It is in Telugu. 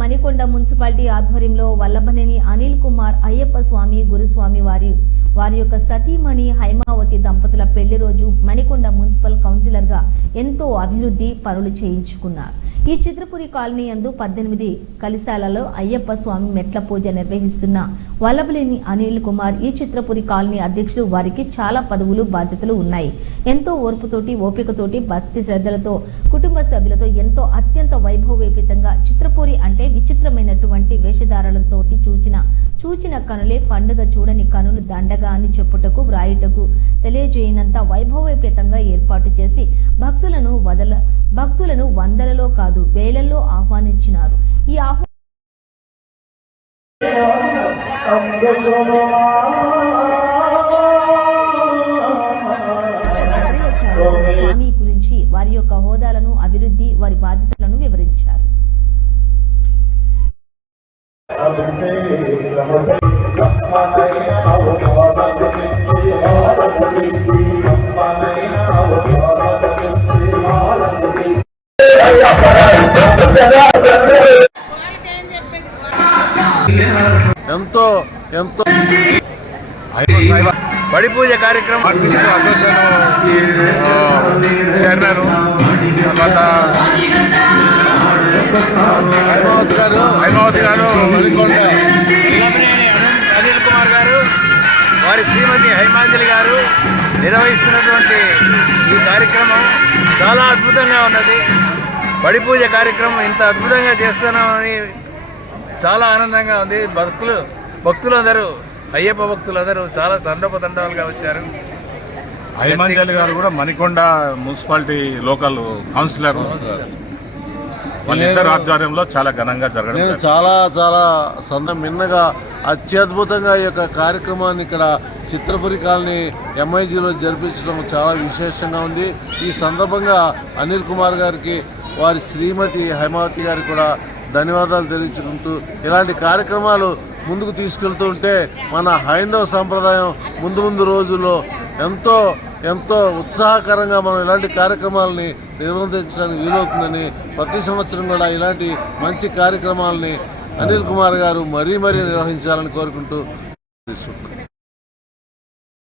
మణికొండ మున్సిపాలిటీ ఆధ్వర్యంలో వల్లభనేని అనిల్ కుమార్ అయ్యప్ప స్వామి గురుస్వామి వారి వారి యొక్క సతీమణి హైమావతి దంపతుల పెళ్ళి రోజు మణికొండ మున్సిపల్ కౌన్సిలర్గా ఎంతో అభివృద్ధి పనులు చేయించుకున్నారు. ఈ చిత్రపురి కాలనీ అందు పద్దెనిమిది కలిశాలలో అయ్యప్ప స్వామి మెట్ల పూజ నిర్వహిస్తున్న వల్లభలేని అనిల్ కుమార్ ఈ చిత్రపురి కాలనీ అధ్యక్షులు వారికి చాలా పదవులు బాధ్యతలు ఉన్నాయి. ఎంతో ఓర్పుతోటి ఓపికతోటి భక్తి శ్రద్ధలతో కుటుంబ సభ్యులతో ఎంతో అత్యంత వైభవోపేతంగా చిత్రపూరి అంటే విచిత్రమైనటువంటి వేషధారలతోటి చూచిన చూచిన కనులే పండుగ చూడని కనులు దండగా అని చెప్పుటకు వ్రాయుటకు తెలియజేయనంత వైభవోపేతంగా ఏర్పాటు చేసి భక్తులను వదల భక్తులను వందలలో కాదు వేలల్లో ఆహ్వానించినారు. ఈ ఆహ్వానం స్వామి గురించి వారి యొక్క హోదాలను అభివృద్ధి వారి బాధ్యతలను వివరించారు. ఎంతో ఎంతో. బడి పూజ కార్యక్రమం. ఆర్టిస్ట్ అసోసియేషన్ చైర్మన్ తర్వాత హైమావతి గారు హైమావతి గారు అనిల్ కుమార్ గారు వారి శ్రీమతి హైమాంజలి గారు నిర్వహిస్తున్నటువంటి ఈ కార్యక్రమం చాలా అద్భుతంగా ఉన్నది. బడి పూజ కార్యక్రమం ఇంత అద్భుతంగా చేస్తున్నామని చాలా ఆనందంగా ఉంది. భక్తులు భక్తులందరూ అయ్యప్ప భక్తులందరూ చాలా తండోపతండాలుగా వచ్చారు. హైమాంజలి గారు కూడా మణికొండ మున్సిపాలిటీ లోకల్ కౌన్సిలర్ వాళ్ళిద్దరు ఆధ్వర్యంలో చాలా ఘనంగా జరగడం నేను. చాలా చాలా సంద మిన్నగా అత్యద్భుతంగా ఈ యొక్క కార్యక్రమాన్ని ఇక్కడ చిత్రపురి కాలనీ ఎంఐజీలో జరిపించడం చాలా విశేషంగా ఉంది ఈ సందర్భంగా అనిల్ కుమార్ గారికి వారి శ్రీమతి హైమావతి గారికి కూడా ధన్యవాదాలు తెలియచుకుంటూ ఇలాంటి కార్యక్రమాలు ముందుకు తీసుకెళ్తూ ఉంటే మన హైందవ సాంప్రదాయం ముందు ముందు రోజుల్లో ఎంతో ఎంతో ఉత్సాహకరంగా మనం ఇలాంటి కార్యక్రమాలని నిర్వర్తించడానికి వీలవుతుందని ప్రతి సంవత్సరం కూడా ఇలాంటి మంచి కార్యక్రమాలని అనిల్ కుమార్ గారు మరీ మరీ నిర్వహించాలని కోరుకుంటూ తీసుకుంటున్నాను